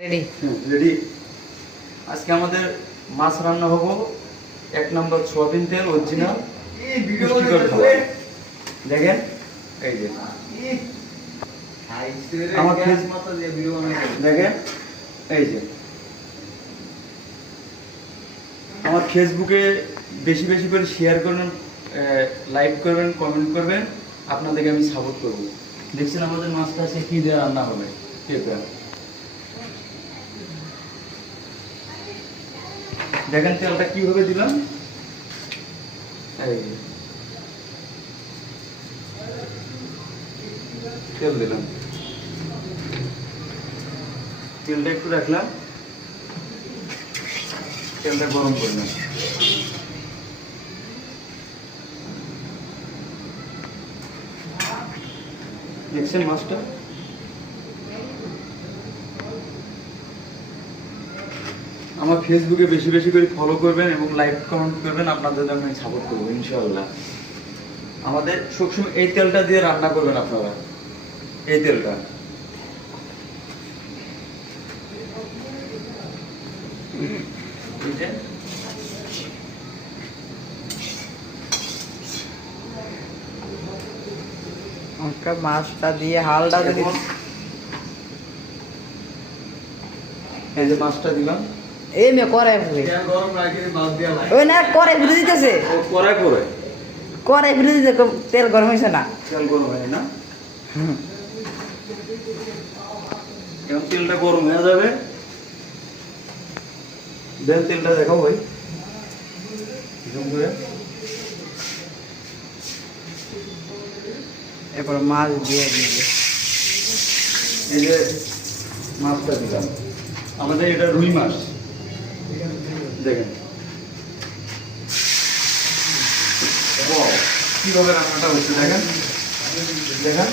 Ready ready. আজকে আমাদের মাছ রান্না হবো 1 নম্বর সয়াবিন তেল অরিজিনাল পুষ্টিকর খাবার। দেখেন এই যে আমার দেখেন এই যে আমার ফেসবুকে বেশি বেশি করে শেয়ার করবেন, লাইক করবেন, কমেন্ট করবেন, আপনাদেরকে আমি সাপোর্ট করবো। দেখছেন আমাদের মাছটা আছে কি দিয়ে রান্না হবে, পেঁপে। দেখেন তেলটা কিভাবে দিলাম, এই তেল দিলাম, তেলটা একটু রাখলাম, তেলটা গরম করলাম। দেখছেন মাছটা, আমার ফেসবুকে বেশি বেশি করে ফলো করবেন এবং লাইক কমেন্ট করবেন, আপনাদের জন্য আমি সাপোর্ট করবো ইনশাআল্লাহ। আমাদের সবসময় এই তেলটা দিয়ে রান্না করবেন আপনারা, এই তেলটা। মাছটা দিয়ে হালটা যদি এই যে মাছটা দিলাম, এই মে করে ফুলে ওই না করে ফুলে দিতেছে, কড়াই করে করে ফুলে দিতে তেল গরম হয়েছে না, তেল গরম হয় না, এখন তেলটা গরম হয়ে যাবে। দেন তেলটা দেখাও ভাই, জুম করে। এরপর মাছ দিয়ে দিবে। এই যে মাছটা দিলাম, আমাদের এটা রুই মাছ, দেখেন কিভাবে রান্নাটা হচ্ছে, দেখেন দেখেন।